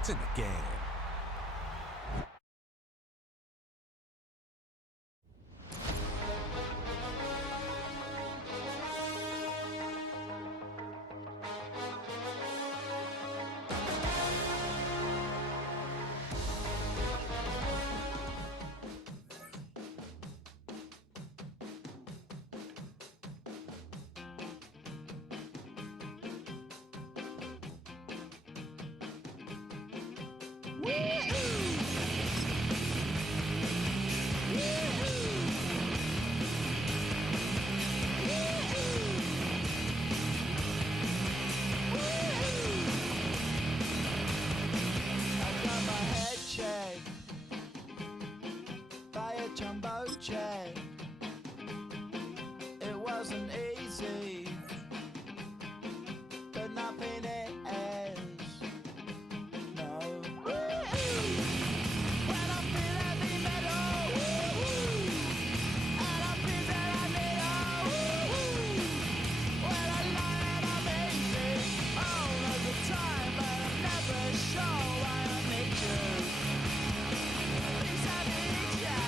It's in the game. Jumbo jet. It wasn't easy, but nothing is. No. When I feel heavy metal, and I feel that I need when I lie and I'm easy all of the time, but I'm never sure why I need you. Please I need you.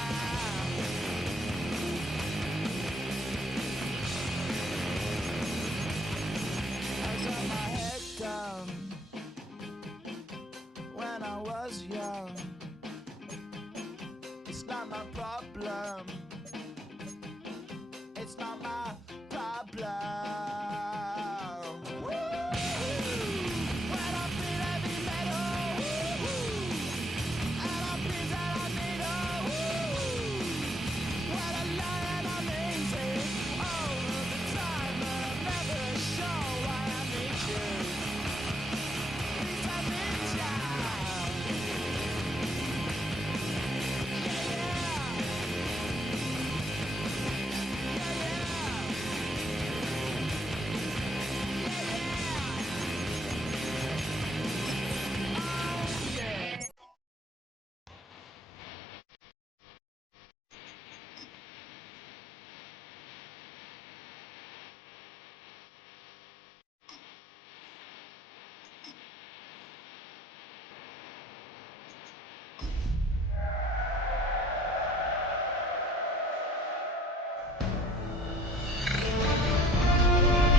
When I was young, it's not my problem. It's not my problem. When I feel heavy metal, and I feel that I need when I lie and I'm easy all of the time, but I'm never sure why I need you. Please I need you.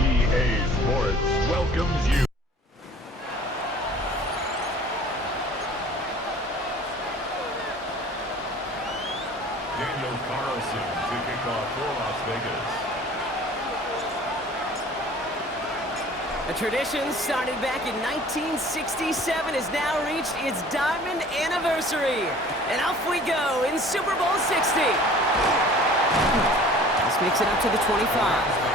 EA Sports welcomes you. Daniel Carlson to kick off for Las Vegas. A tradition started back in 1967 has now reached its diamond anniversary. And off we go in Super Bowl 60. This makes it up to the 25.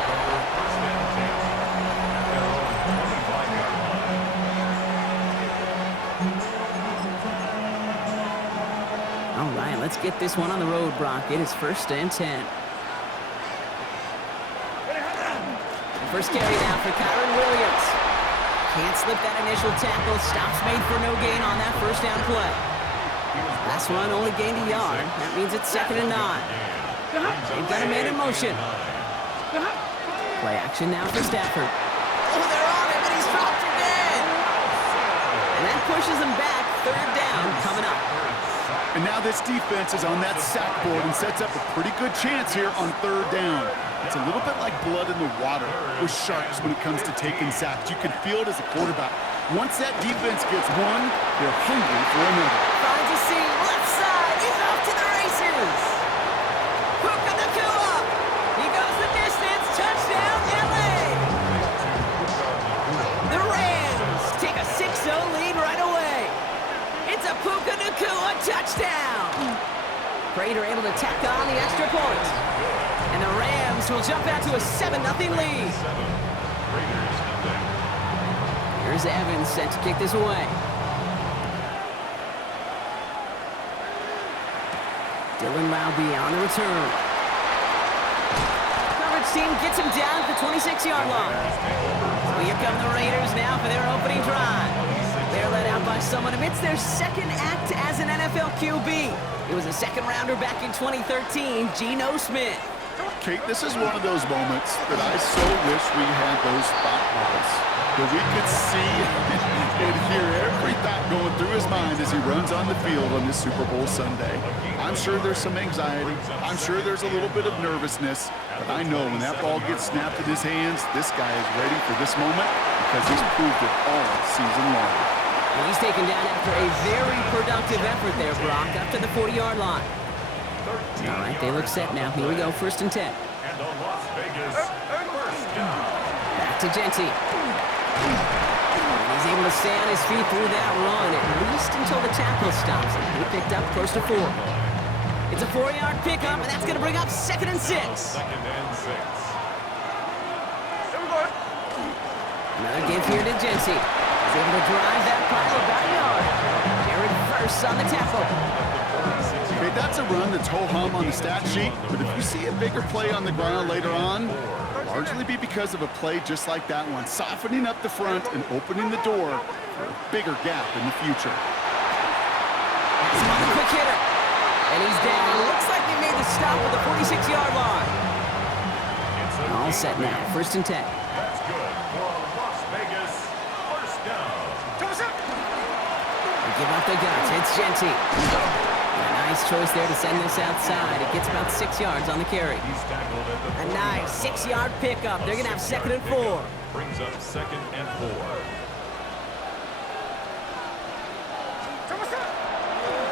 All right, let's get this one on the road, Brock. It is 1st and 10. First carry now for Kyron Williams. Can't slip that initial tackle. Stops made for no gain on that first down play. Last one only gained a yard. That means it's 2nd and 9. They've got a man in motion. Play action now for Stafford. Oh, they're on him, and he's dropped again. And that pushes him back. 3rd down coming up. And now this defense is on that sack board and sets up a pretty good chance here on 3rd down. It's a little bit like blood in the water with sharks when it comes to taking sacks. You can feel it as a quarterback. Once that defense gets one, they're hungry for another. Finds a seam, left side, he's off to the races. Puka Nacua, he goes the distance, touchdown LA. The Rams take a 6-0 lead right away. It's a Puka Nacua touchdown. Prater able to tack on the extra point. And the Rams will jump out to a 7-0 lead. Here's Evans set to kick this away. Dylan Laube on the return. Coverage team gets him down at the 26-yard line. So here come the Raiders now for their opening drive. They're led out by someone amidst their second act as an NFL QB. It was a second-rounder back in 2013, Geno Smith. Kate, this is one of those moments that I so wish we had those thought bubbles, that we could see and hear every thought going through his mind as he runs on the field on this Super Bowl Sunday. I'm sure there's some anxiety. I'm sure there's a little bit of nervousness. But I know when that ball gets snapped in his hands, this guy is ready for this moment because he's proved it all season long. And he's taken down after a very productive effort there, Brock, up to the 40-yard line. All right, they look set now. Here we go, 1st and 10. And the Las Vegas first down. Back to Genty. And he's able to stay on his feet through that run, at least until the tackle stops him. He picked up close to 4. It's a 4-yard pickup, and that's going to bring up 2nd and 6. 2nd and 6. Another give here to Genty. He's able to drive that pile about a yard. Jared first on the tackle. Okay, that's a run that's ho-hum on the stat sheet, but if you see a bigger play on the ground later on, it'll largely be because of a play just like that one, softening up the front and opening the door for a bigger gap in the future. He's on the quick hitter. And he's down. Looks like they made the stop at the 46-yard line. All set now, 1st and 10. That's good for Las Vegas first down. They give up the guts. It's Genty. A nice choice there to send this outside. It gets about 6 yards on the carry. He's tackled at the A nice 6-yard pickup. They're going to have 2nd and 4. brings up 2nd and 4.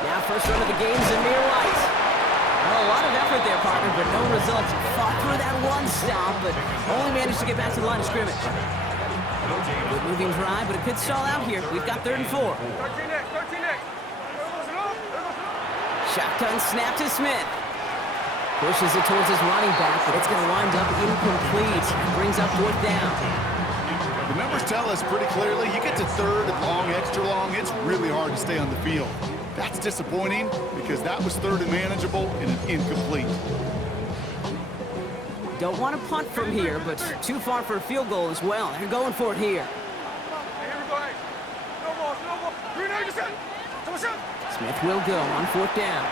Now first run of the game is Amir White. Well, a lot of effort there, partner, but no results. Fought through that one stop, but only managed to get back to the line of scrimmage. Good moving drive, but it could stall out here. We've got 3rd and 4. Shotgun snap to Smith. Pushes it towards his running back, but it's going to wind up incomplete. Brings up 4th down. The numbers tell us pretty clearly, you get to 3rd and long, extra long, it's really hard to stay on the field. That's disappointing because that was 3rd and manageable and an incomplete. Don't want to punt from here, but too far for a field goal as well. They're going for it here. Smith will go on 4th down.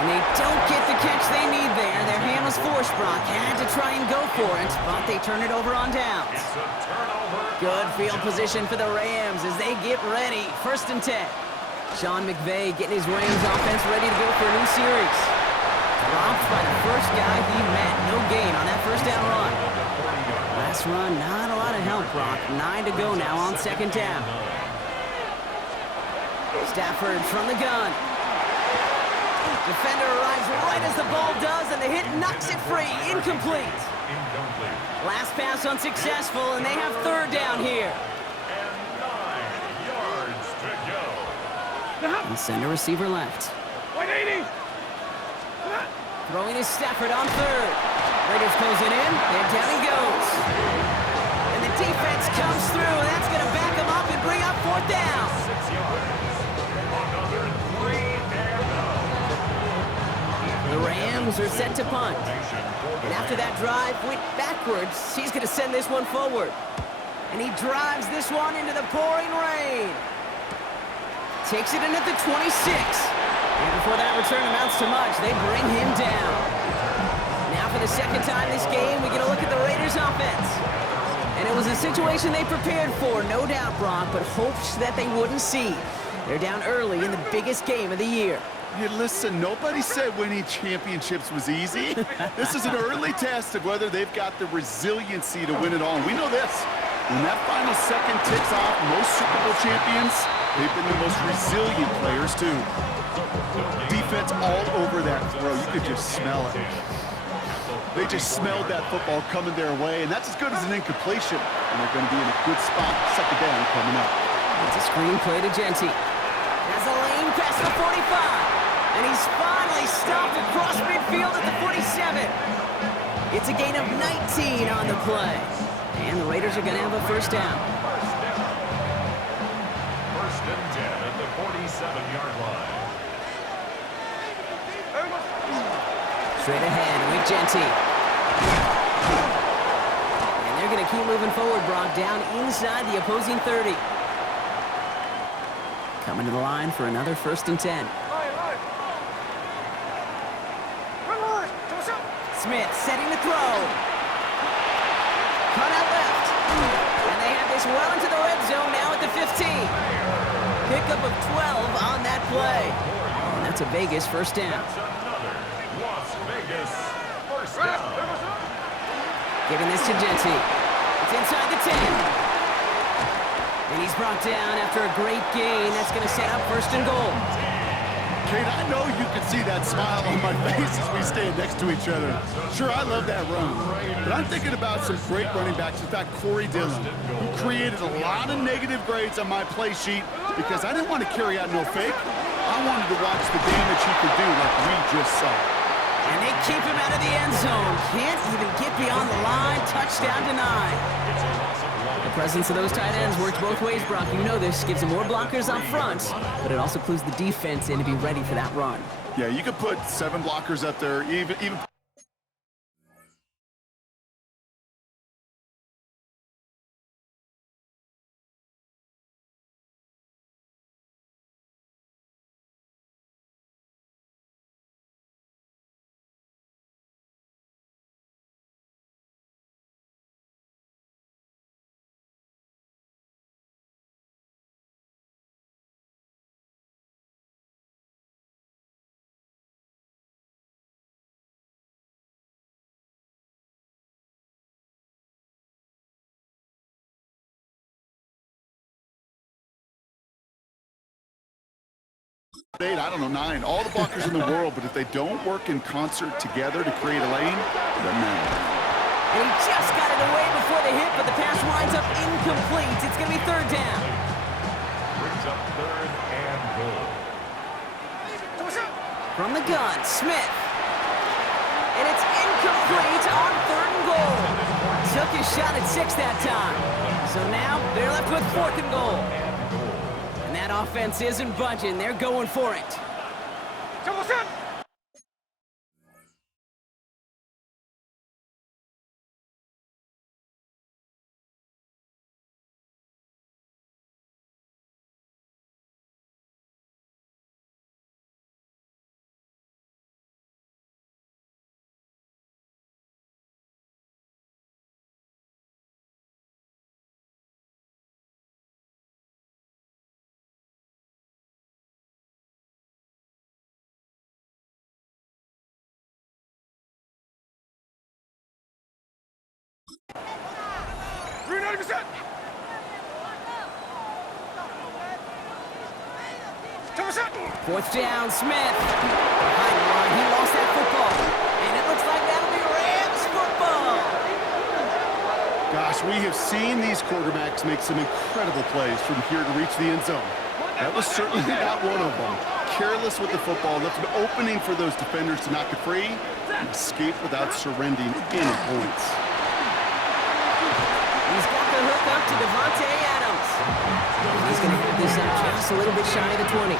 And they don't get the catch they need there. Their hand was forced, Brock. Had to try and go for it, but they turn it over on downs. It's a turnover. Good field position for the Rams as they get ready. 1st and 10. Sean McVay getting his Rams offense ready to go for a new series. Dropped by the first guy he met. No gain on that 1st down run. Last run, not a lot of help, Brock. 9 to go now on 2nd down. Stafford from the gun. Defender arrives right as the ball does, and the hit knocks it free. Incomplete. Last pass unsuccessful, and they have 3rd down here. And 9 yards to go. And center receiver left. 180. Throwing is Stafford on 3rd. Raiders close it in, and down he goes. And the defense comes through, and that's going to back him up and bring up 4th down. 6 yards. Another 3 and out. The Rams are set to punt. And after that drive went backwards, he's going to send this one forward. And he drives this one into the pouring rain. Takes it in at the 26. And before that return amounts to much, they bring him down. Now for the 2nd time this game, we get a look at the Raiders offense. And it was a situation they prepared for, no doubt, Brock, but hoped that they wouldn't see. They're down early in the biggest game of the year. Hey, listen, nobody said winning championships was easy. This is an early test of whether they've got the resiliency to win it all. And we know this. When that final second ticks off, most Super Bowl champions, they've been the most resilient players, too. Defense all over that throw. You could just smell it. They just smelled that football coming their way, and that's as good as an incompletion. And they're going to be in a good spot, 2nd down coming up. It's a screen play to Genty. Has a lane past the 45. And he's finally stopped across midfield at the 47. It's a gain of 19 on the play. And the Raiders are going to have a 1st down. 1st and 10 at the 47-yard line. Straight ahead with Genty. And they're going to keep moving forward, Brock, down inside the opposing 30. Coming to the line for another 1st and 10. Smith setting the throw. Cut out left. And they have this well into the red zone now at the 15. Pickup of 12 on that play. And that's a Vegas first down. That's another Las Vegas first down. Giving this to Genty. It's inside the 10. And he's brought down after a great gain. That's going to set up first and goal. Kate, I know you can see that smile on my face as we stand next to each other. Sure, I love that run. But I'm thinking about some great running backs. In fact, Corey Dillon, who created a lot of negative grades on my play sheet because I didn't want to carry out no fake. I wanted to watch the damage he could do like we just saw. And they keep him out of the end zone. Can't even get beyond the line. Touchdown denied. The presence of those tight ends works both ways, Brock. You know this. Gives them more blockers up front, but it also clues the defense in to be ready for that run. Yeah, you could put 7 blockers up there, even eight, I don't know, 9, all the blockers in the world, but if they don't work in concert together to create a lane, it doesn't matter. And he just got it away before the hit, but the pass winds up incomplete. It's going to be third down. Brings up third and goal. From the gun, Smith. And it's incomplete on third and goal. Took his shot at 6 that time. So now they're left with fourth and goal. And that offense isn't budging. They're going for it. Fourth down, Smith. Behind the line, he lost that football. And it looks like that'll be Rams football. Gosh, we have seen these quarterbacks make some incredible plays from here to reach the end zone. That was certainly not one of them. Careless with the football, left an opening for those defenders to knock it free and escape without surrendering any points. He's got the hook up to Devontae Adams. He's going to get this out just a little bit shy of the 20.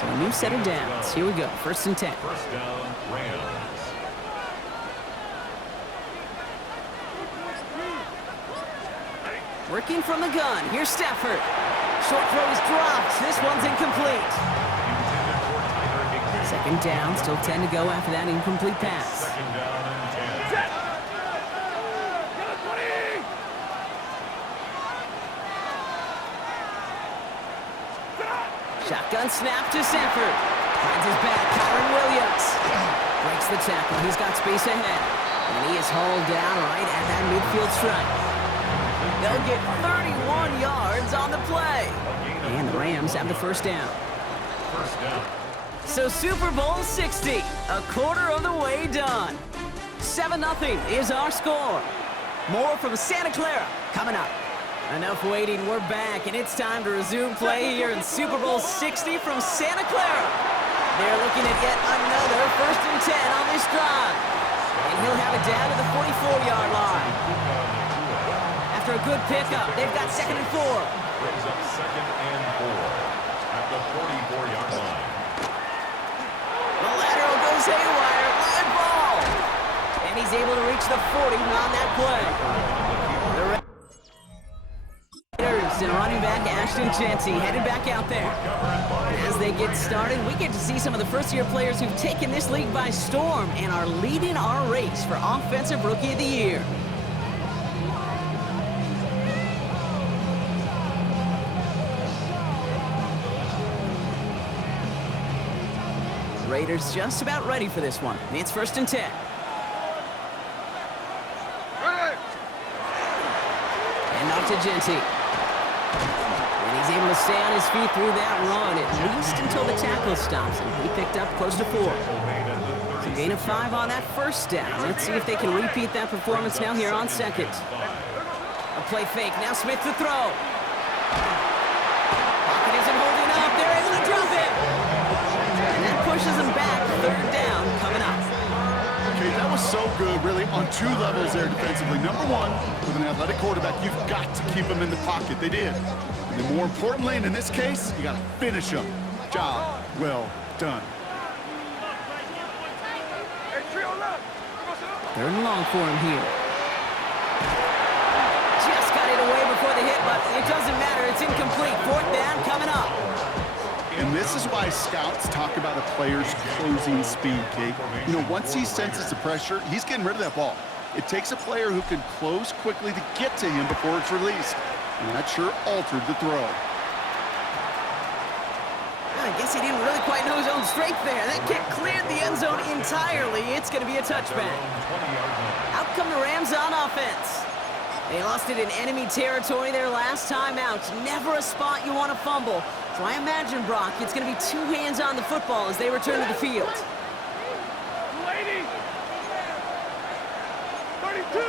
So a new set of downs. Here we go, first and 10. First down, Rams. Working from the gun. Here's Stafford. Short throw is dropped. This one's incomplete. Second down, still 10 to go after that incomplete pass. Second down and 10. Shotgun snap to Stafford. Finds his back, Kyron Williams. Breaks the tackle, he's got space ahead. And he is hauled down right at that midfield stripe. They'll get 31 yards on the play. And the Rams have the first down. First down. So Super Bowl 60, a quarter of the way done. 7-0 is our score. More from Santa Clara coming up. Enough waiting, we're back, and it's time to resume play here in Super Bowl 60 from Santa Clara. They're looking at yet another first and 10 on this drive. And he'll have it down to the 44-yard line. After a good pickup, they've got second and 4. Brings up second and 4 at the 44-yard line. The lateral goes haywire, live ball. And he's able to reach the 40 on that play. The Raiders and running back Ash Ashton Jeanty headed back out there. And as they get started, we get to see some of the first-year players who've taken this league by storm and are leading our race for Offensive Rookie of the Year. Raiders just about ready for this one. It's 1st and 10. And off to Jeanty. And he's able to stay on his feet through that run, at least until the tackle stops him. He picked up close to 4. So gain of 5 on that first down. Let's see if they can repeat that performance now here on 2nd. A play fake. Now Smith to throw. Pocket isn't holding up. They're able to drop it. And that pushes them back. 3rd down coming up. Okay, that was so good, really, on 2 levels there defensively. Number 1, with an athletic quarterback, you've got to keep him in the pocket. They did. And then more importantly, and in this case, you got to finish him. Job well done. 3rd and long for him here. Just got it away before the hit, but it doesn't matter. It's incomplete. 4th down coming up. And this is why scouts talk about a player's closing speed, Kate. You know, once he senses the pressure, he's getting rid of that ball. It takes a player who can close quickly to get to him before it's released. And that sure altered the throw. I guess he didn't really quite know his own strength there. That kick cleared the end zone entirely. It's going to be a touchback. Out come the Rams on offense. They lost it in enemy territory their last time out. Never a spot you want to fumble. So I imagine, Brock, it's going to be 2 hands on the football as they return to the field. 32!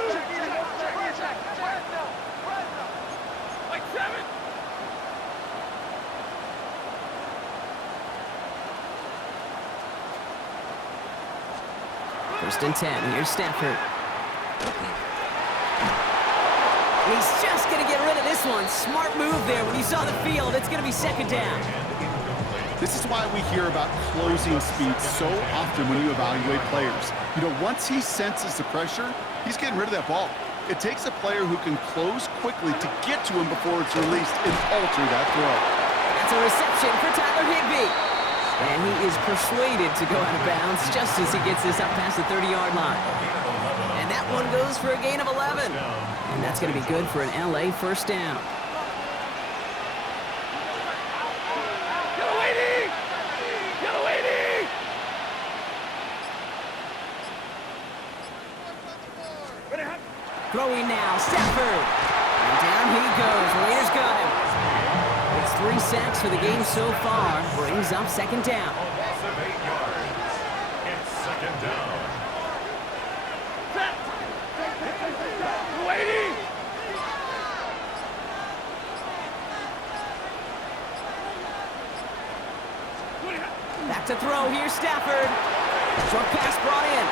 Like 7! First and 10. Here's Stafford. And he's just going to get rid of this one. Smart move there. When you saw the field, it's going to be 2nd down. This is why we hear about closing speed so often when you evaluate players. You know, once he senses the pressure, he's getting rid of that ball. It takes a player who can close quickly to get to him before it's released and alter that throw. That's a reception for Tyler Higbee. And he is persuaded to go out of bounds just as he gets this up past the 30-yard line. And that one goes for a gain of 11. And that's going to be good for an LA 1st down. Throwing now, Stafford. And down he goes. Raiders got him. It's 3 sacks for the game so far. Brings up 2nd down. Loss of 8 yards. It's 2nd down. Waiting! Back to throw. Here's Stafford. Short pass brought in.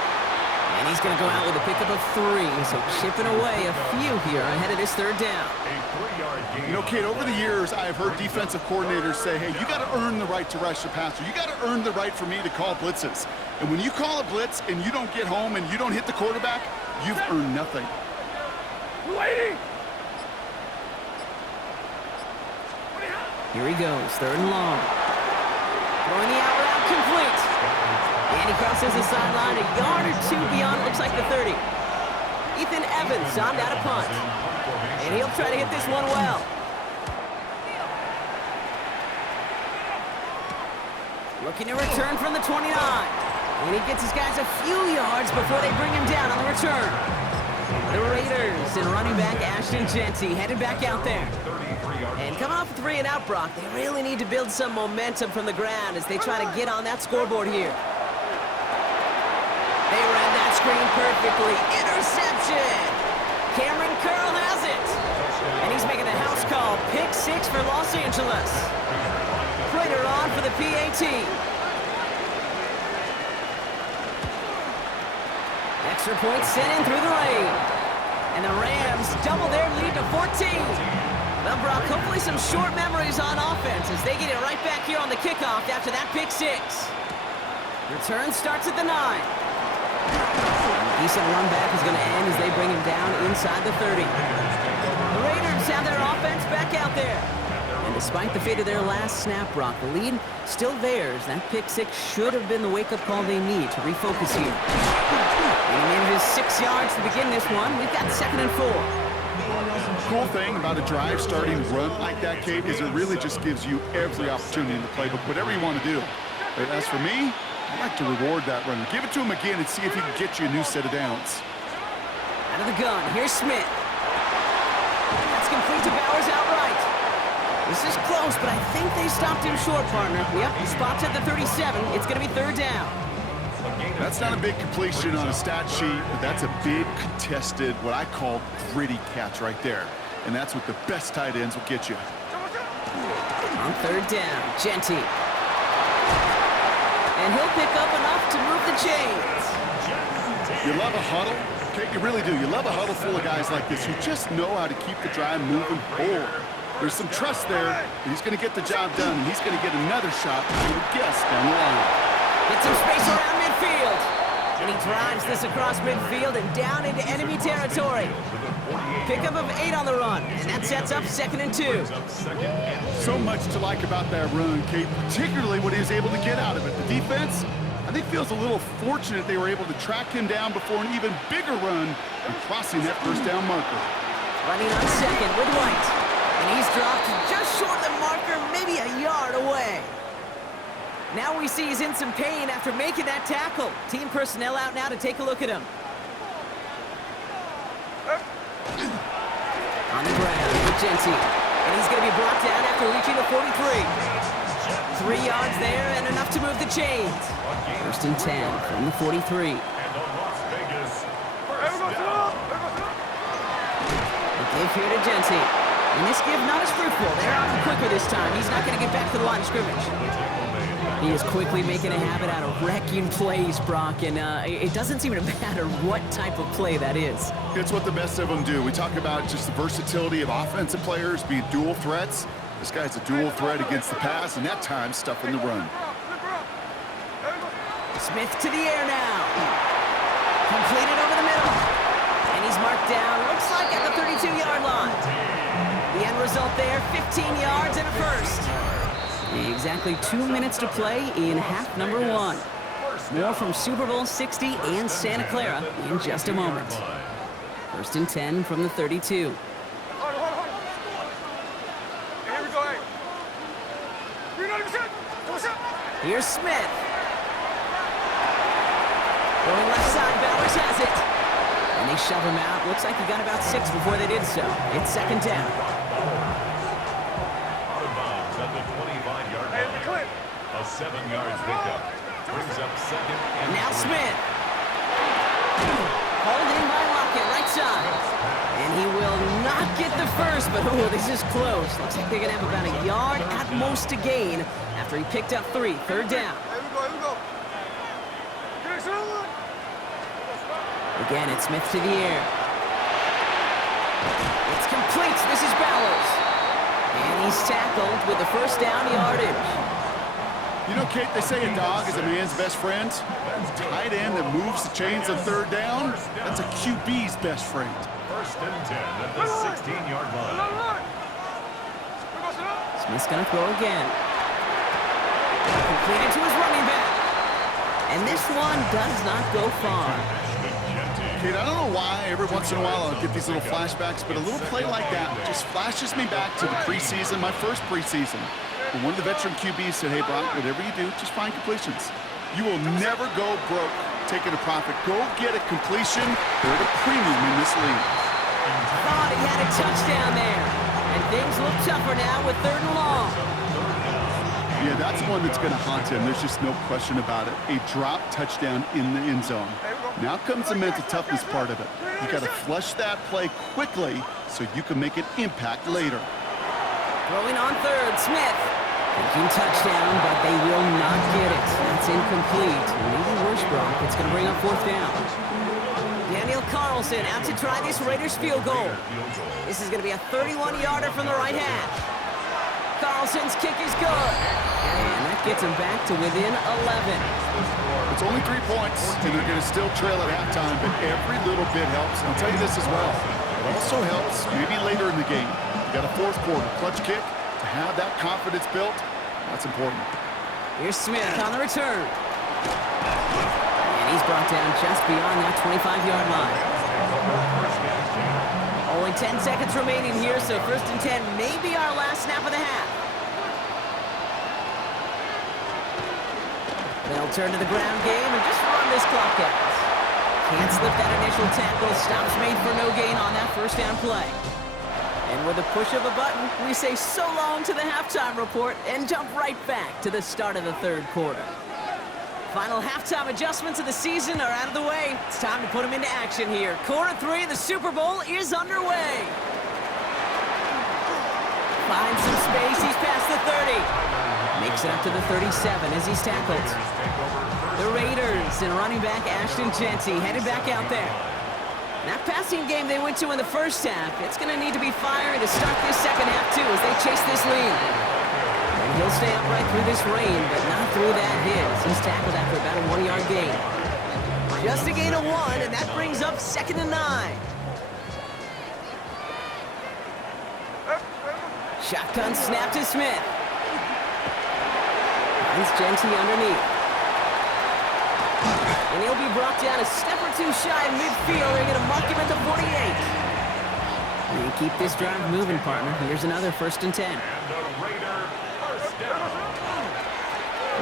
And he's going to go out with a pickup of 3. So chipping away a few here ahead of this 3rd down. A 3-yard gain. You know, Kate, over the years, I have heard defensive coordinators say, hey, you got to earn the right to rush the passer. You got to earn the right for me to call blitzes. And when you call a blitz and you don't get home and you don't hit the quarterback, you've earned nothing. Waiting! Here he goes. 3rd and long. Throwing the out route complete. And he crosses the sideline a yard or 2 beyond, looks like the 30. Ethan Evans on that a punt. And he'll try to hit this one well. Looking to return from the 29. And he gets his guys a few yards before they bring him down on the return. The Raiders and running back Ashton Jeanty headed back out there. And coming off a 3 and out, Brock, they really need to build some momentum from the ground as they try to get on that scoreboard here. They read that screen perfectly. Interception! Cameron Curl has it. And he's making the house call. Pick 6 for Los Angeles. Prater on for the PAT. Extra point sent in through the lane. And the Rams double their lead to 14. Well, Brock, hopefully some short memories on offense as they get it right back here on the kickoff after that pick 6. Return starts at the 9. Decent run back is going to end as they bring him down inside the 30. The Raiders have their offense back out there. And despite the fate of their last snap, Brock, the lead still theirs. That pick six should have been the wake-up call they need to refocus here. And in his 6 yards to begin this one, we've got 2nd and 4. Cool thing about a drive starting run like that, Kate, is it really just gives you every opportunity in the playbook, whatever you want to do. But as for me, I like to reward that runner. Give it to him again and see if he can get you a new set of downs. Out of the gun, here's Smith. That's complete to Bowers outright. This is close, but I think they stopped him short, partner. Yep, spots at the 37. It's going to be 3rd down. That's not a big completion on a stat sheet, but that's a big contested, what I call gritty catch right there. And that's what the best tight ends will get you. On 3rd down, Genty. And he'll pick up enough to move the chains. You love a huddle? Okay, you really do. You love a huddle full of guys like this who just know how to keep the drive moving forward. There's some trust there, and he's going to get the job done, and he's going to get another shot, I would guess, down the line. Get some space around midfield. And he drives this across midfield and down into enemy territory. Pickup of 8 on the run, and that sets up 2nd and 2. So much to like about that run, Kate, particularly what he was able to get out of it. The defense, I think, feels a little fortunate they were able to track him down before an even bigger run and crossing that 1st down marker. Running on 2nd with White. And he's dropped just short of the marker, maybe a yard away. Now we see he's in some pain after making that tackle. Team personnel out now to take a look at him. On the ground with Genty. And he's going to be brought down after reaching the 43. 3 yards there and enough to move the chains. 1st and 10 from the 43. The give here to Genty. And this give not as fruitful. They're on him quicker this time. He's not going to get back to the line of scrimmage. He is quickly making a habit out of wrecking plays, Brock, and it doesn't seem to matter what type of play that is. It's what the best of them do. We talk about just the versatility of offensive players being dual threats. This guy's a dual threat against the pass, and that time stuffing the run. Smith to the air now. Completed over the middle. And he's marked down, looks like at the 32-yard line. The end result there, 15 yards and a 1st. Exactly 2 minutes to play in half number 1. More from Super Bowl 60 and Santa Clara in just a moment. 1st and 10 from the 32. Here we go, hey. Here's Smith. Going left side, Bowers has it. And they shove him out. Looks like he got about 6 before they did so. It's 2nd down. A 7 yards pickup. Brings up 2nd and Now 3. Smith. Holding by Lockett, right side. And he will not get the 1st, but oh, this is close. Looks like they're going to have about a yard at most to gain after he picked up 3. 3rd down. Here we go. Again, it's Smith to the air. It's complete. This is Bowers. And he's tackled with the 1st down yardage. You know, Kate, they say a dog is a man's best friend. Tight end that moves the chains on 3rd down, that's a QB's best friend. 1st and 10 at the 16-yard line. Smith's going to throw again. Completed to his running back. And this one does not go far. Kate, I don't know why every once in a while I'll get these little flashbacks, but a little play like that just flashes me back to the preseason, my first preseason. And one of the veteran QBs said, hey, Brock, whatever you do, just find completions. You will never go broke taking a profit. Go get a completion. They're at a premium in this league. Thought he had a touchdown there. And things look tougher now with 3rd and long. Yeah, that's one that's going to haunt him. There's just no question about it. A drop touchdown in the end zone. Now comes the mental toughness part of it. You got to flush that play quickly so you can make an impact later. Throwing on 3rd, Smith. Thinking touchdown, but they will not get it. That's incomplete. Maybe worse, Brock. It's going to bring up 4th down. Daniel Carlson out to try this Raiders field goal. This is going to be a 31-yarder from the right hash. Carlson's kick is good. And that gets him back to within 11. It's only 3 points, and they're going to still trail at halftime, but every little bit helps. And I'll tell you this as well. It also helps maybe later in the game. You got a 4th quarter clutch kick. To have that confidence built, that's important. Here's Smith on the return. And he's brought down just beyond that 25-yard line. Only 10 seconds remaining here, so 1st and 10 may be our last snap of the half. They'll turn to the ground game and just run this clock out. Can't slip that initial tackle. Stops made for no gain on that 1st down play. And with a push of a button, we say so long to the halftime report and jump right back to the start of the 3rd quarter. Final halftime adjustments of the season are out of the way. It's time to put them into action here. Quarter 3 of the Super Bowl is underway. Finds some space. He's past the 30. Makes it up to the 37 as he's tackled. The Raiders and running back Ashton Jeanty headed back out there. That passing game they went to in the 1st half, it's going to need to be firing to start this 2nd half, too, as they chase this lead. And he'll stay upright through this rain, but not through that his. He's tackled after about a 1-yard gain. Just a gain of 1, and that brings up 2nd and 9. Shotgun snap to Smith. Finds Jeanty underneath. And he'll be brought down a step or two shy of midfield. They're going to mark him at the 48. And keep this drive moving, partner. Here's another 1st and 10. And the Raider first down.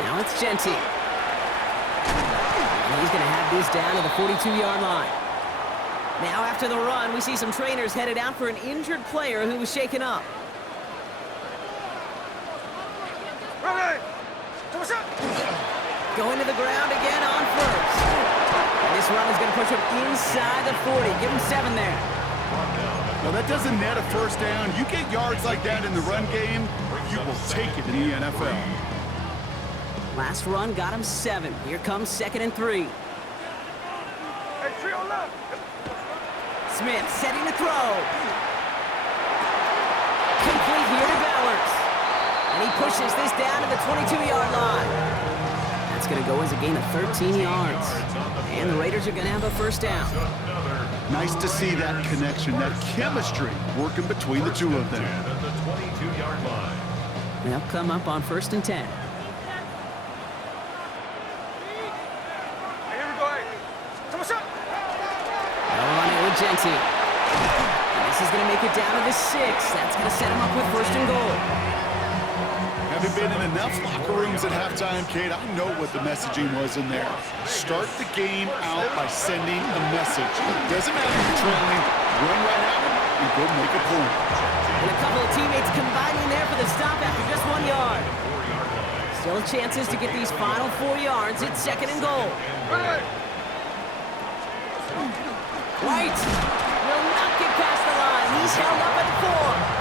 Now it's Jeanty. And he's going to have this down to the 42-yard line. Now after the run, we see some trainers headed out for an injured player who was shaken up. Going to the ground again on 1st. And this run is going to push him inside the 40. Give him 7 there. Now, that doesn't net a 1st down. You get yards like that in the run game, you will take it in the NFL. Last run got him 7. Here comes 2nd and 3. Hey, trio left. Smith setting the throw. Complete here to Bowers. And he pushes this down to the 22-yard line. That's going to go as a gain of 13 yards. And the Raiders are going to have a 1st down. Nice to see that connection, that chemistry working between the two of them. At the 22-yard line. They'll come up on 1st and 10. Hey, here we go. Hey. Come on, shot. They'll run it with Jeanty. And this is going to make it down to the 6. That's going to set him up with 1st and goal. Having been in enough locker rooms at halftime, Kate, I know what the messaging was in there. Start the game out by sending a message. Doesn't matter if you're trailing, run right at it and go make a point. And a couple of teammates combining there for the stop after just 1 yard. Still chances to get these final 4 yards. It's 2nd and goal. White will not get past the line. He's held up at the 4.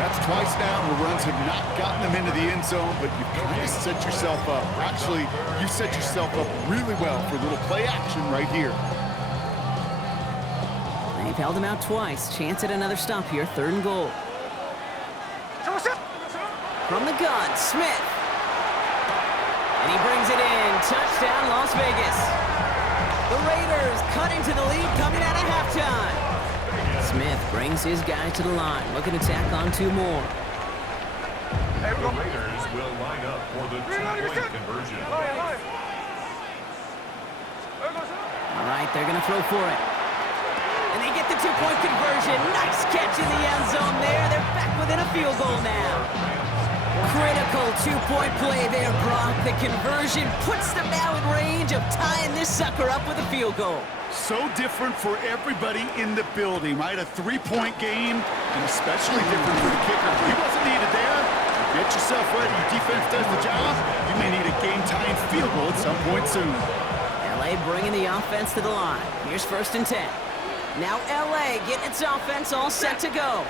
That's twice now where runs have not gotten them into the end zone, but you've kind of set yourself up. Actually, you set yourself up really well for a little play action right here. They've held him out twice. Chance at another stop here. 3rd and goal. From the gun, Smith. And he brings it in. Touchdown, Las Vegas. The Raiders cut into the lead coming out of halftime. Smith brings his guy to the line, looking to tack on 2 more. The Raiders will line up for the 2-point conversion. All right, they're going to throw for it. And they get the 2-point conversion. Nice catch in the end zone there. They're back within a field goal now. Critical 2-point play there, Brock. The conversion puts them now in range of tying this sucker up with a field goal. So different for everybody in the building, right? A 3-point game, and especially different for the kicker. He wasn't needed there. Get yourself ready. Your defense does the job. You may need a game-tying field goal at some point soon. LA bringing the offense to the line. Here's 1st and 10. Now LA getting its offense all set to go.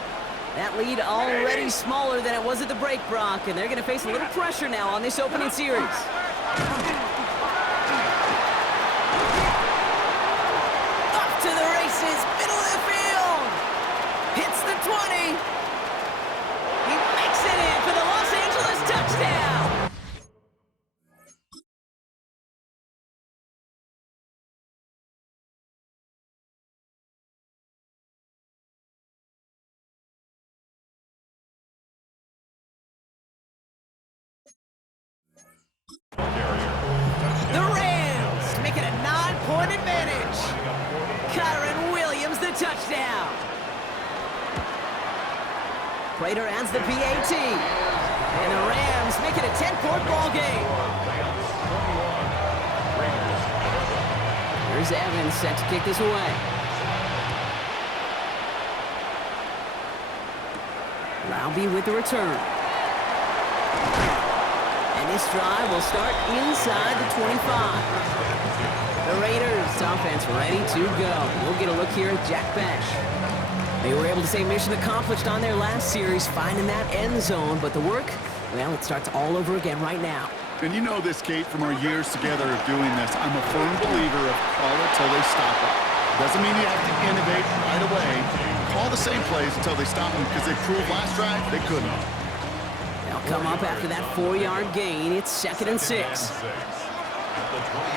That lead already smaller than it was at the break, Brock, and they're going to face a little pressure now on this opening series. Off to the races, middle of the field. Hits the 20. He makes it in for the Los Angeles touchdown. a touchdown. Prater adds the PAT. And the Rams make it a 10-point ball game. Here's Evans set to kick this away. Laube with the return. And this drive will start inside the 25. The Raiders offense ready to go. We'll get a look here at Jack Bash. They were able to say mission accomplished on their last series, finding that end zone, but the work, well, it starts all over again right now. And you know this, Kate, from our years together of doing this. I'm a firm believer of call it till they stop it. Doesn't mean you have to innovate right away. Call the same plays until they stop them, because they proved last drive they couldn't. They'll come up after that 4-yard gain. It's 2nd and 6.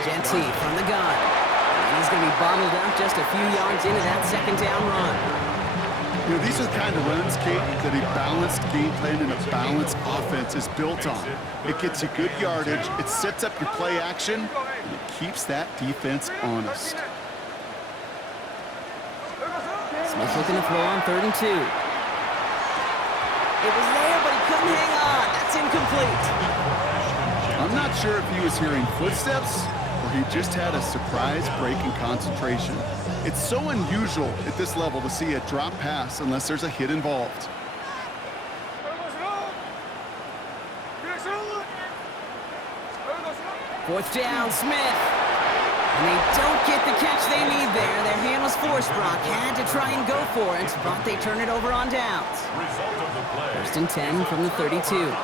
Genty from the gun. And he's going to be bottled up just a few yards into that 2nd down run. You know, these are the kind of runs, Kate, that a balanced game plan and a balanced offense is built on. It gets you good yardage, it sets up your play action, and it keeps that defense honest. Smith looking to throw on 3rd and 2. It was there, but he couldn't hang on. That's incomplete. I'm not sure if he was hearing footsteps or he just had a surprise break in concentration. It's so unusual at this level to see a drop pass unless there's a hit involved. 4th down, Smith. And they don't get the catch they need there. Their hand was forced. Brock had to try and go for it, but they turn it over on downs. 1st and 10 from the 32.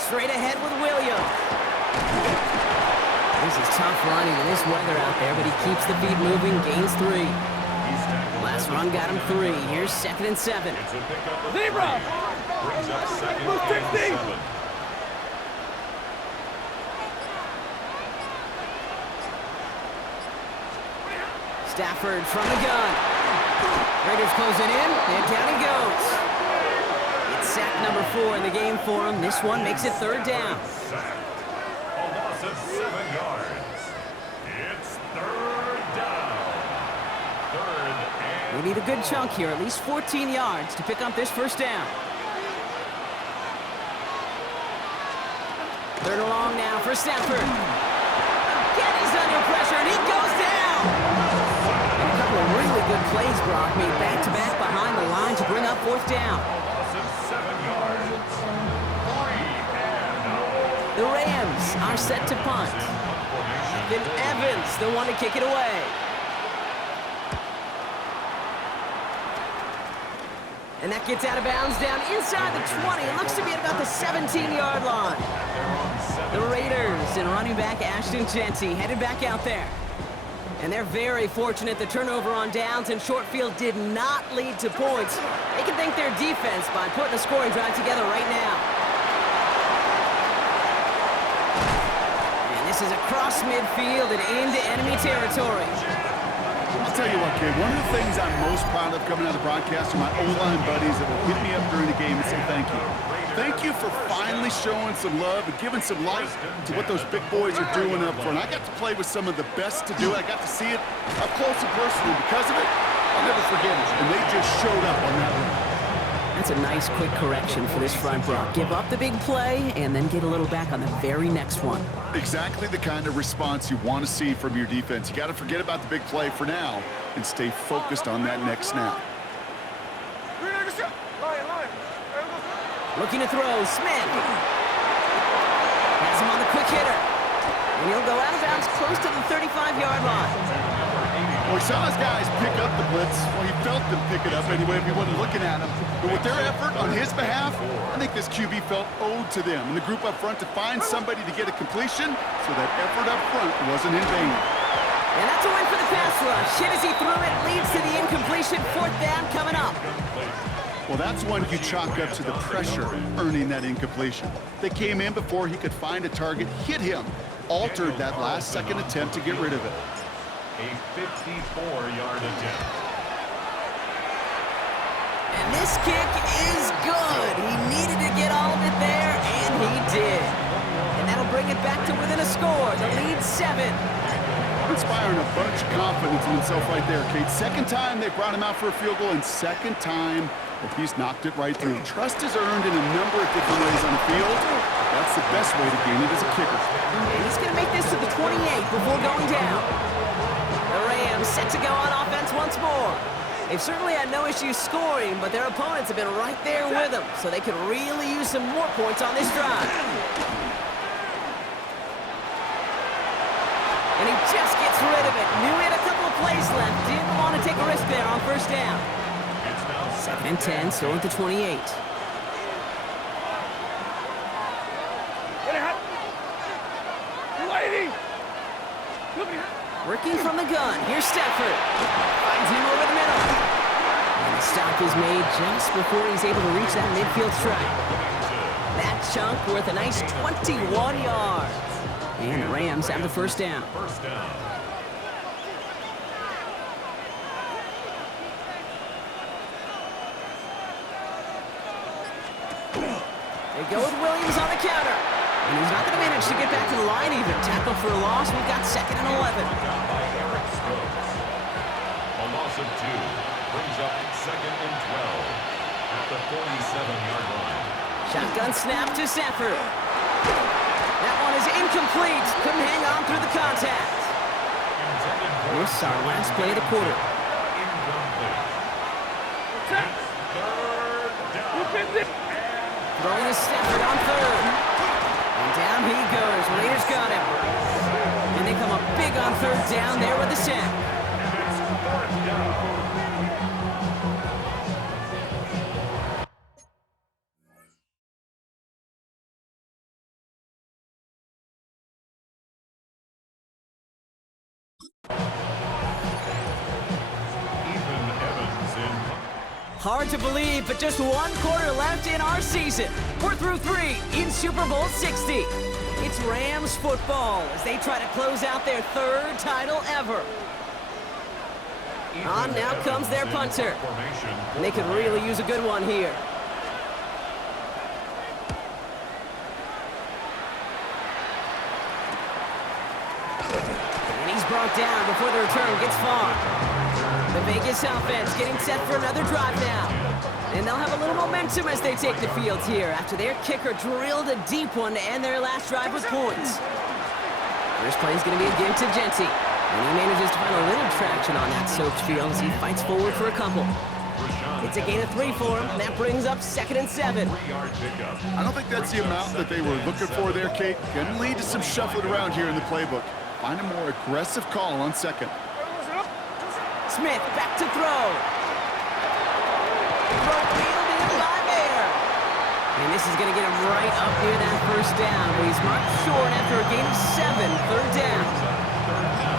Straight ahead with Williams. This is tough running in this weather out there, but he keeps the feet moving, gains 3. Last run got him 3. Here's 2nd and 7. Zebra! Brings up 2nd Move and 60. 7. Stafford from the gun. Raiders closing in, and down he goes. It's sack number 4 in the game for him. This one makes it 3rd down. Sack. A loss of 7 yards. It's 3rd down. 3rd and They need a good chunk here, at least 14 yards to pick up this 1st down. 3rd and long now for Stafford. Kenny's under pressure, and he goes down. And a couple of really good plays, Brock, made back-to-back behind the line to bring up 4th down. loss of 7 yards. 3 and out. The Rams are set to punt. Then Evans, the one to kick it away. And that gets out of bounds down inside the 20. It looks to be at about the 17-yard line. The Raiders and running back Ashton Genty headed back out there. And they're very fortunate the turnover on downs and short field did not lead to points. They can thank their defense by putting a scoring drive together right now. And this is across midfield and into enemy territory. I'll tell you what, kid, one of the things I'm most proud of coming out of the broadcast are my O-line buddies that will hit me up during the game and say thank you. Thank you for finally showing some love and giving some light to what those big boys are doing up front. I got to play with some of the best to do it. I got to see it up close and personal. Because of it, I'll never forget it. And they just showed up on that one. That's a nice quick correction for this front, Brock. Give up the big play and then get a little back on the very next one. Exactly the kind of response you want to see from your defense. You got to forget about the big play for now and stay focused on that next snap. Looking to throw, Smith. Has him on the quick hitter. And he'll go out of bounds close to the 35-yard line. Well, he saw his guys pick up the blitz. Well, he felt them pick it up anyway if he wasn't looking at him. But with their effort on his behalf, I think this QB felt owed to them and the group up front to find somebody to get a completion so that effort up front wasn't in vain. And that's a win for the pass rush. Hit as he threw it, leads to the incompletion. 4th down coming up. Well, that's one you chalk up to the pressure earning that incompletion. They came in before he could find a target, hit him, altered that last-second attempt to get rid of it. A 54-yard attempt. And this kick is good. He needed to get all of it there, and he did. And And that'll bring it back to within a score. The lead 7. Inspiring a bunch of confidence in himself right there, Kate. Second time they brought him out for a field goal, and second time that he's knocked it right through. Trust is earned in a number of different ways on the field. That's the best way to gain it as a kicker. And he's going to make this to the 28 before going down. The Rams set to go on offense once more. They've certainly had no issues scoring, but their opponents have been right there with them, so they could really use some more points on this drive. And he just gets rid of it. Knew he had a couple of plays left. Didn't want to take a risk there on first down. 2nd and 10, still at the 28. Working from the gun. Here's Stafford. Finds him over the middle. And the stop is made just before he's able to reach that midfield strike. That chunk worth a nice 21 yards. And the Rams have the first down. They go with Williams on the counter. And he's not going to manage to get back to the line even. Tackle for a loss. We've got 2nd and 11. A loss of 2 brings up 2nd and 12 at the 47-yard line. Shotgun snap to Stafford. That one is incomplete. Couldn't hang on through the contact. This is our last play of the quarter. Throwing to Stafford on 3rd. And down he goes. Raiders got him. And they come up big on 3rd down there with the sack. Hard to believe, but just 1 quarter left in our season. We're through 3 in Super Bowl 60. It's Rams football as they try to close out their 3rd title ever. On now comes their punter. And they could really use a good one here. And he's brought down before the return gets far. The Vegas offense getting set for another drive now. And they'll have a little momentum as they take the field here after their kicker drilled a deep one to end their last drive with points. First play is going to be a give to Genty. And he manages to find a little traction on that soaked field as he fights forward for a couple. It's a gain of 3 for him, and that brings up 2nd and 7. I don't think that's the amount that they were looking for there, Kate. Can lead to some shuffling around here in the playbook. Find a more aggressive call on 2nd. Smith back to throw. Throw wheeled in by Mayer. And this is going to get him right up near that first down, but he's marked short after a gain of 7, 3rd down.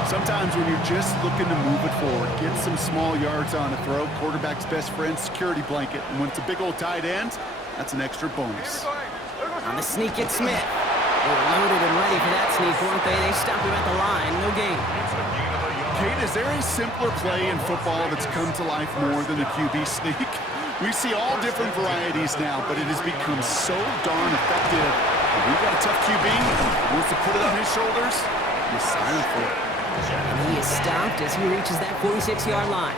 Sometimes when you're just looking to move it forward, get some small yards on a throw, quarterback's best friend, security blanket. And when it's a big old tight end, that's an extra bonus. On the sneak, it's Smith. They were loaded and ready for that sneak, weren't they? They stopped him at the line. No gain. Kate, is there a simpler play in football that's come to life more than the QB sneak? We see all different varieties now, but it has become so darn effective. When we've got a tough QB who wants to put it on his shoulders, you sign him for it. And he is stopped as he reaches that 46-yard line.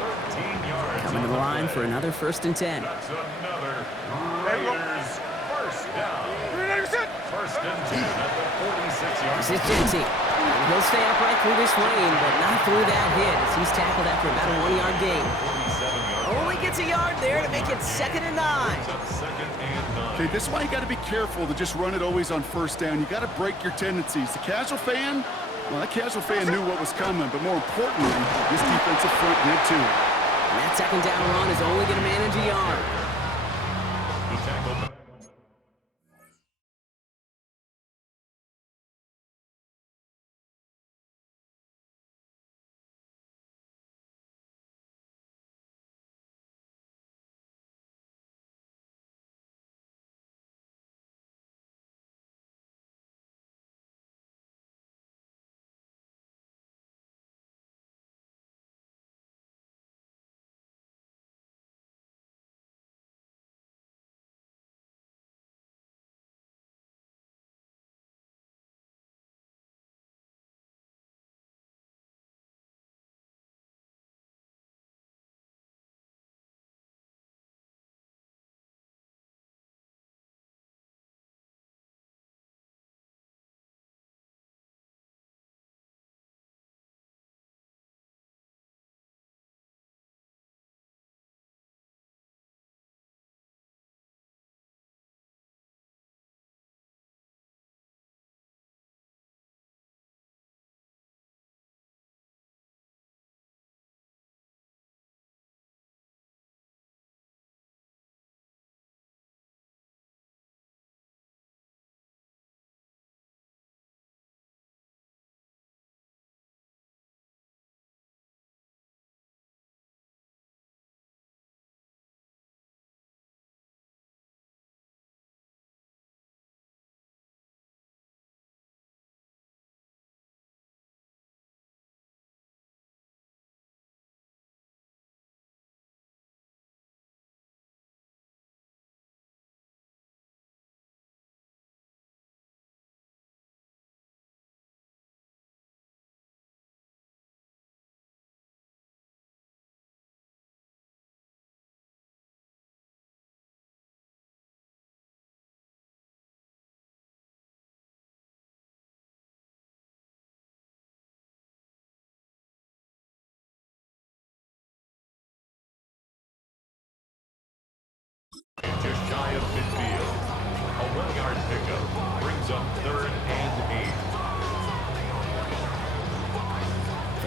Coming to the line for another 1st and 10. That's another Raiders first down. First and 10 at the 46-yard line. This is Genty. And he'll stay upright through this lane, but not through that hit as he's tackled after about a 1-yard gain. Only gets a yard there to make it 2nd and 9. Okay, this is why you got to be careful to just run it always on first down. You got to break your tendencies. The casual fan, well, that casual fan knew what was coming, but more importantly, this defensive front did too. And that 2nd down run is only going to manage a yard.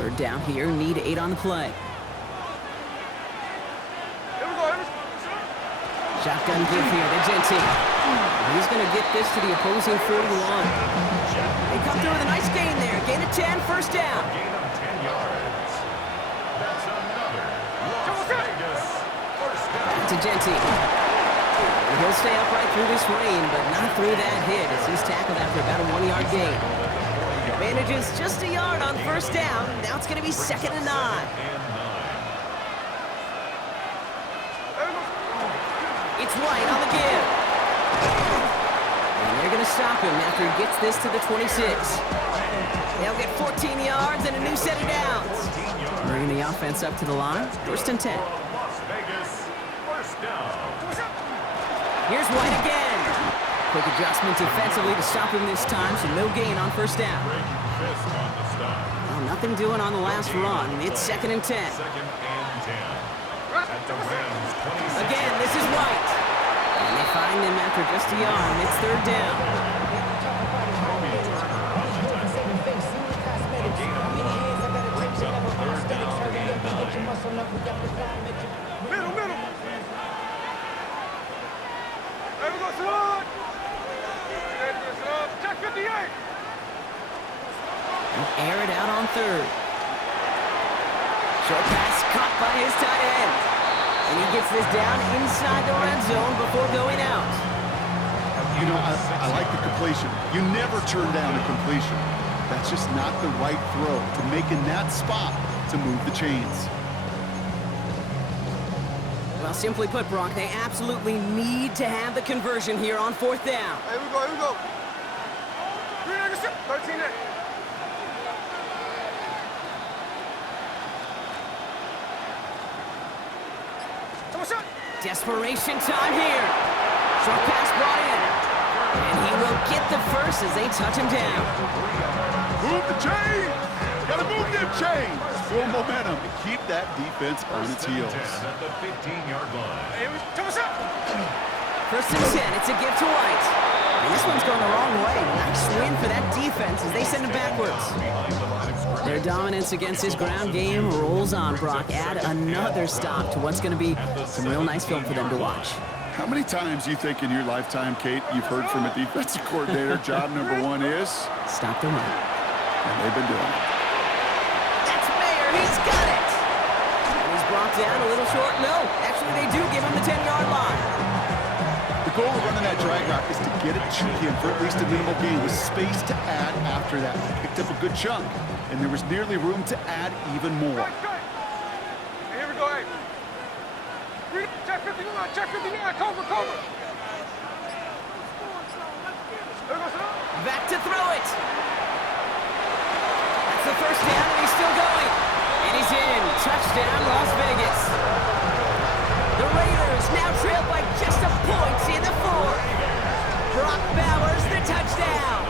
Third down here, need 8 on the play. Here we go. Shotgun give here to Genti. He's going to get this to the opposing 41. They come through with a nice gain there. Gain of 10, first down. Gain of 10 yards. That's another Las Vegas first down. Back to Genti. He'll stay upright through this rain, but not through that hit as he's tackled after about a 1-yard gain. Manages just a yard on first down. Now it's going to be 2nd and 9. It's White on the give. And they're going to stop him after he gets this to the 26. They'll get 14 yards and a new set of downs. Bringing the offense up to the line. 1st and 10. Las Vegas first down. Here's White again. Quick adjustment defensively to stop him this time, so no gain on first down. Fist on the stop. Well, nothing doing on the last run. It's 2nd and 10. 2nd and 10. At the Rams 26. Again, this is White. And they find him after just a yard. It's 3rd down. Middle. Here we go, son. Check 58. Air it out on 3rd. Short pass caught by his tight end. And he gets this down inside the red zone before going out. You know, I like the completion. You never turn down a completion. That's just not the right throw to make in that spot to move the chains. Well, simply put, Brock, they absolutely need to have the conversion here on 4th down. Here we go. 13 8. Desperation time here. Short pass brought in. And he will get the first as they touch him down. Move the chains! Gotta move them chains! Full momentum and keep that defense on its heels. At the 15-yard line. 1st and 10, it's a give to White. And this one's going the wrong way. Nice win for that defense as they send him backwards. Their dominance against his ground game rolls on, Brock. Add another stop to what's going to be some real nice film for them to watch. How many times do you think in your lifetime, Kate, you've heard from a defensive coordinator, job number 1 is? Stop the run. And they've been doing it. That's Mayer. He's got it. And he's brought down a little short. No, actually they do give him the 10-yard line. The goal of running that drag route is to get it to him for at least a minimal gain with space to add after that. He picked up a good chunk, and there was nearly room to add even more. Here we go, hey. Check 59, cover. Back to throw it. That's the 1st down, and he's still going. And he's in. Touchdown, Las Vegas. The Raiders now trail by just a point in the 4th. Brock Bowers, the touchdown.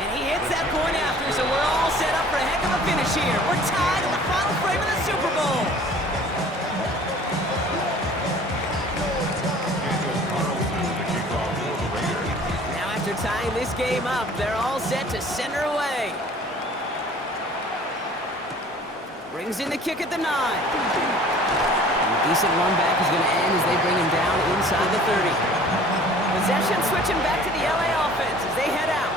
And he hits that point after, so we're all set up for a heck of a finish here. We're tied in the final frame of the Super Bowl. Now after tying this game up, they're all set to send her away. Brings in the kick at the 9. A decent run back is going to end as they bring him down inside the 30. Possession switching back to the LA offense as they head out.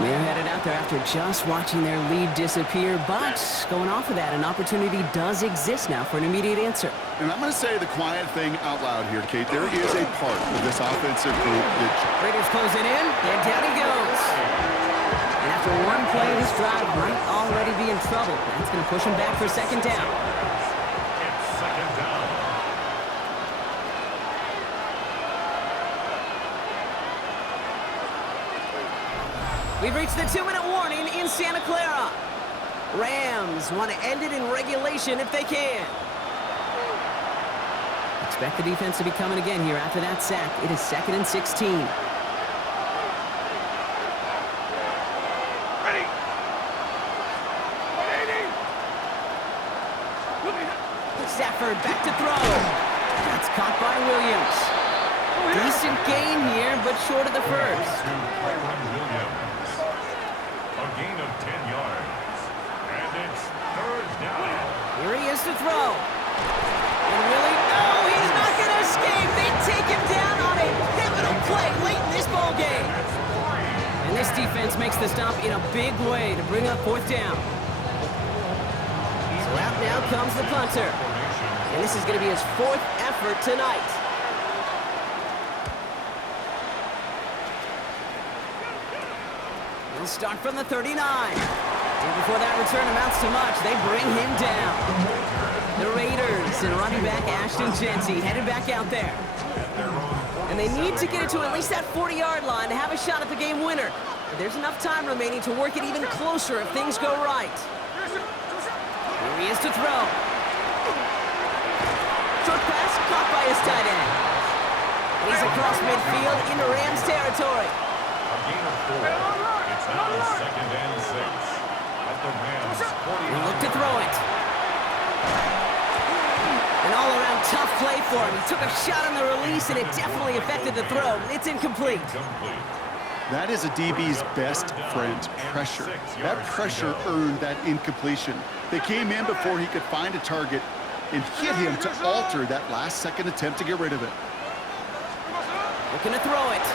They're headed out there after just watching their lead disappear, but going off of that, an opportunity does exist now for an immediate answer. And I'm going to say the quiet thing out loud here, Kate. There is a part of this offensive group that... Raiders close it in, and down he goes. And after one play, this drive might already be in trouble. That's going to push him back for 2nd down. It's 2nd down. We've reached the 2-minute warning in Santa Clara. Rams want to end it in regulation if they can. Expect the defense to be coming again here after that sack. It is 2nd and 16. Ready. Stafford back to throw. That's caught by Williams. Decent gain here, but short of the first. defense makes the stop in a big way to bring up fourth down. So out now comes the punter. And this is going to be his fourth effort tonight. He'll start from the 39. And before that return amounts to much, they bring him down. The Raiders and running back Ashton Genty headed back out there. And they need to get it to at least that 40-yard line to have a shot at the game winner. But there's enough time remaining to work it even closer if things go right. Here he is to throw. Short pass caught by his tight end. And he's across midfield into Rams territory. A gain of 4. It's now 2nd and 6. At the Rams 40. He looked to throw it. An all-around tough play for him. He took a shot on the release, and it definitely affected the throw. It's incomplete. That is a DB's best friend, pressure. That pressure earned that incompletion. They came in before he could find a target and hit him to alter that last-second attempt to get rid of it. Looking to throw it.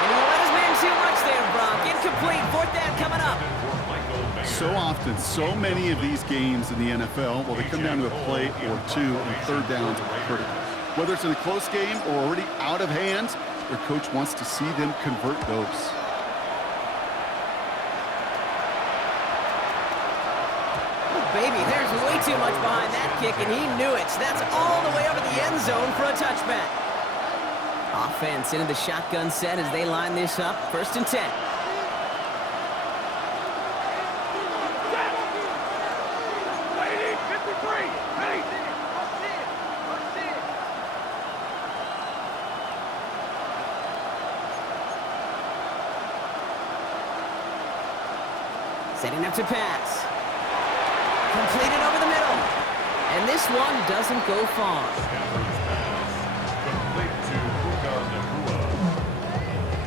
And he let his man too much there, Brock. Incomplete. Fourth down coming up. So often, so many of these games in the NFL, well, they come down to a play or two, and third downs are critical. Whether it's in a close game or already out of hand, their coach wants to see them convert those. Oh, baby, there's way too much behind that kick, and he knew it. That's all the way over the end zone for a touchback. Offense into the shotgun set as they line this up. 1st and 10. Setting up to pass. Completed over the middle. And this one doesn't go far. Complete to Nocal.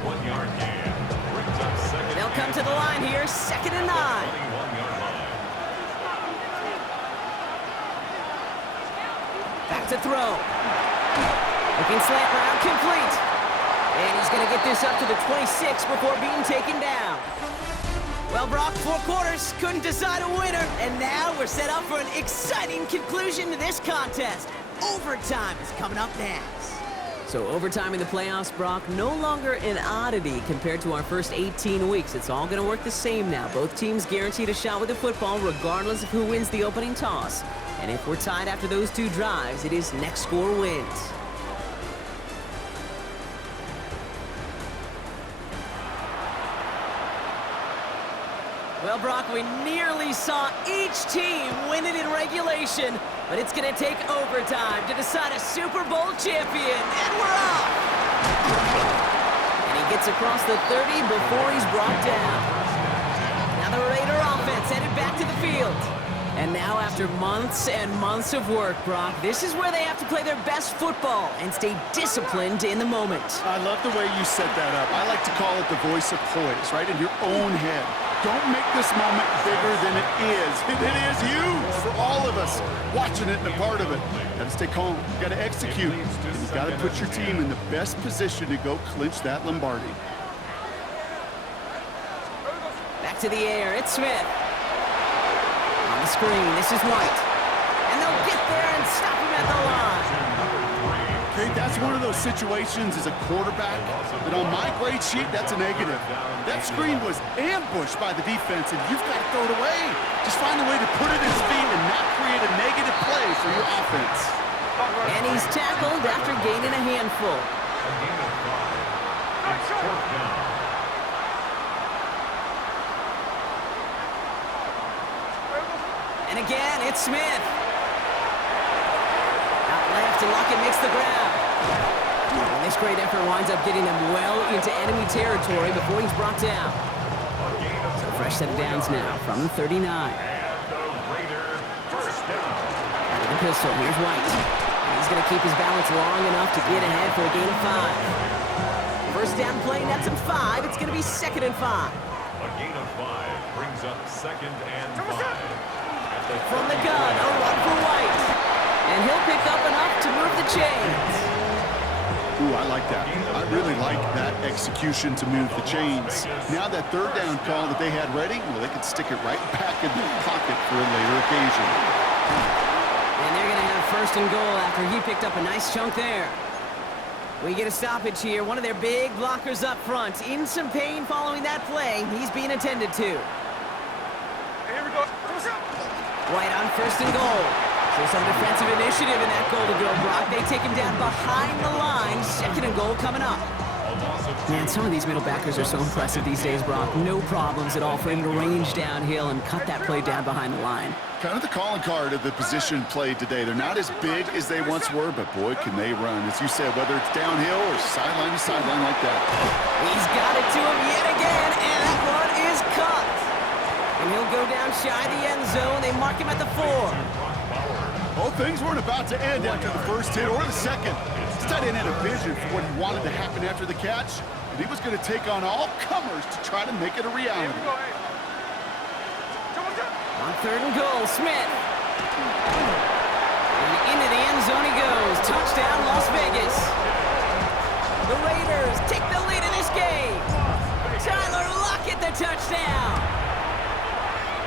1-yard gain. Brings up 2nd. They'll come to the line here. 2nd and 9. 21-yard line. Back to throw. Looking slant route, complete. And he's going to get this up to the 26 before being taken down. Well, Brock, 4 quarters couldn't decide a winner, and now we're set up for an exciting conclusion to this contest. Overtime is coming up next. So overtime in the playoffs, Brock, no longer an oddity compared to our first 18 weeks. It's all going to work the same now. Both teams guaranteed a shot with the football regardless of who wins the opening toss. And if we're tied after those 2 drives, it is next score wins. Well, Brock, we nearly saw each team win it in regulation, but it's going to take overtime to decide a Super Bowl champion, and we're off! And he gets across the 30 before he's brought down. Now the Raider offense headed back to the field. And now after months and months of work, Brock, this is where they have to play their best football and stay disciplined in the moment. I love the way you set that up. I like to call it the voice of poise, right? In your own head. Don't make this moment bigger than it is. It is huge for all of us watching it and a part of it. You gotta stay calm. You gotta execute. And you gotta put your team in the best position to go clinch that Lombardi. Back to the air. It's Smith. On the screen, this is White. And they'll get there and stop him at the line. Okay, that's one of those situations as a quarterback that on my grade sheet, that's a negative. That screen was ambushed by the defense, and you've got to throw it away. Just find a way to put it in his feet and not create a negative play for your offense. And he's tackled after gaining a handful. A gain of 5. It's 4th down. And again, it's Smith. Out left, and Lockett makes the grab. And this great effort winds up getting them well into enemy territory before he's brought down. So fresh set of downs now from the 39. And the Raider 1st down. Out of the pistol, here's White. And he's going to keep his balance long enough to get ahead for a gain of 5. First down play, nets him 5. It's going to be 2nd and 5. A gain of 5 brings up 2nd and 5. From the gun, a run for White. And he'll pick up enough to move the chains. Ooh, I like that. I really like that execution to move the chains. Now that third down call that they had ready, well, they could stick it right back in the pocket for a later occasion. And they're going to have first and goal after he picked up a nice chunk there. We get a stoppage here. One of their big blockers up front. In some pain following that play. He's being attended to. Here we go. White on first and goal. So some defensive initiative in that goal to go, Brock. They take him down behind the line. Second and goal coming up. Man, some of these middle backers are so impressive these days, Brock. No problems at all for him to range downhill and cut that play down behind the line. Kind of the calling card of the position played today. They're not as big as they once were, but boy, can they run. As you said, whether it's downhill or sideline to sideline like that. He's got it to him yet again, and that one is cut. And he'll go down shy of the end zone. They mark him at the 4. Well, things weren't about to end after the first hit or the second. This tight end had a vision for what he wanted to happen after the catch, and he was going to take on all comers to try to make it a reality. On third and goal, Smith. And into the end zone he goes. Touchdown, Las Vegas. The Raiders take the lead in this game. Tyler Lockett, the touchdown.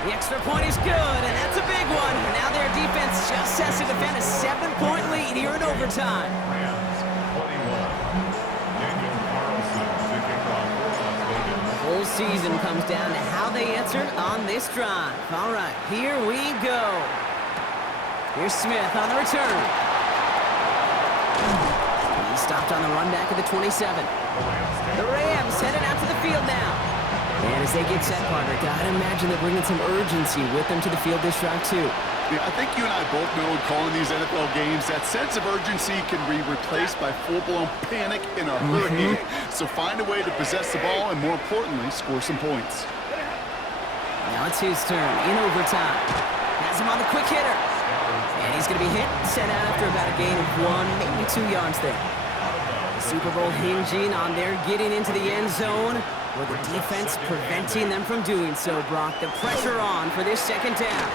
The extra point is good, and that's a big one. And now their defense just has to defend a 7-point lead here in overtime. The whole season comes down to how they answered on this drive. All right, here we go. Here's Smith on the return. He stopped on the run back at the 27. The Rams headed out to the field now. And as they get set, partner, gotta imagine they're bringing some urgency with them to the field this drive, too. Yeah, I think you and I both know in calling these NFL games, that sense of urgency can be replaced by full-blown panic in a hurry. So find a way to possess the ball and, more importantly, score some points. Now it's his turn in overtime. Has him on the quick hitter. And he's going to be hit, sent out after about a gain of 1, maybe 2 yards there. The Super Bowl hinging on their getting into the end zone, or the defense preventing them from doing so, Brock. The pressure on for this second down.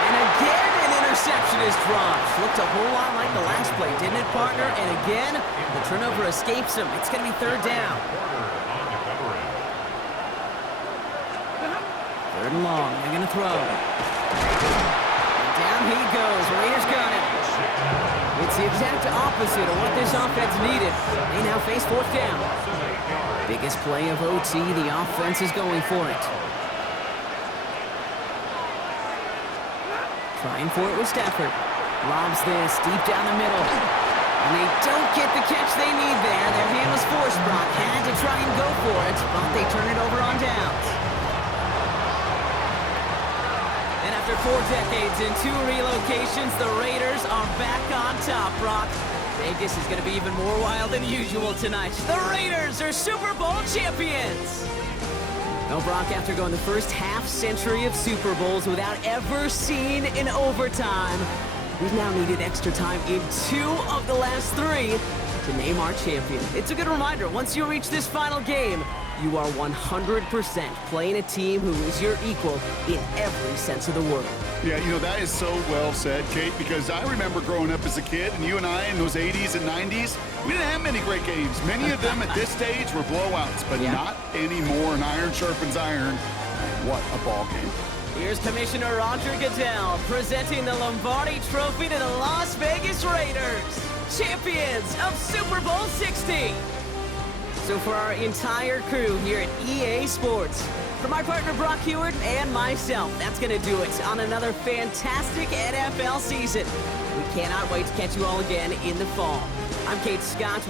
And again, an interception is dropped. Looked a whole lot like the last play, didn't it, partner? And again, the turnover escapes him. It's going to be third down. Third and long. They're going to throw. And down he goes. Raiders got it. It's the exact opposite of what this offense needed. They now face fourth down. Biggest play of OT. The offense is going for it. Trying for it with Stafford. Lobs this deep down the middle. And they don't get the catch they need there. Their hand was forced. Brock had to try and go for it, but they turn it over on downs. And after 4 decades and 2 relocations, the Raiders are back on top, Brock. Vegas is going to be even more wild than usual tonight. The Raiders are Super Bowl champions! No, Brock, after going the first half-century of Super Bowls without ever seeing an overtime, we've now needed extra time in 2 of the last 3 to name our champion. It's a good reminder, once you reach this final game, you are 100% playing a team who is your equal in every sense of the word. Yeah, you know, that is so well said, Kate, because I remember growing up as a kid, and you and I in those 80s and 90s, we didn't have many great games. Many of them at this stage were blowouts, but not anymore, and iron sharpens iron. What a ball game. Here's Commissioner Roger Goodell presenting the Lombardi Trophy to the Las Vegas Raiders, champions of Super Bowl 60. So for our entire crew here at EA Sports, for my partner Brock Heward and myself, that's going to do it on another fantastic NFL season. We cannot wait to catch you all again in the fall. I'm Kate Scott.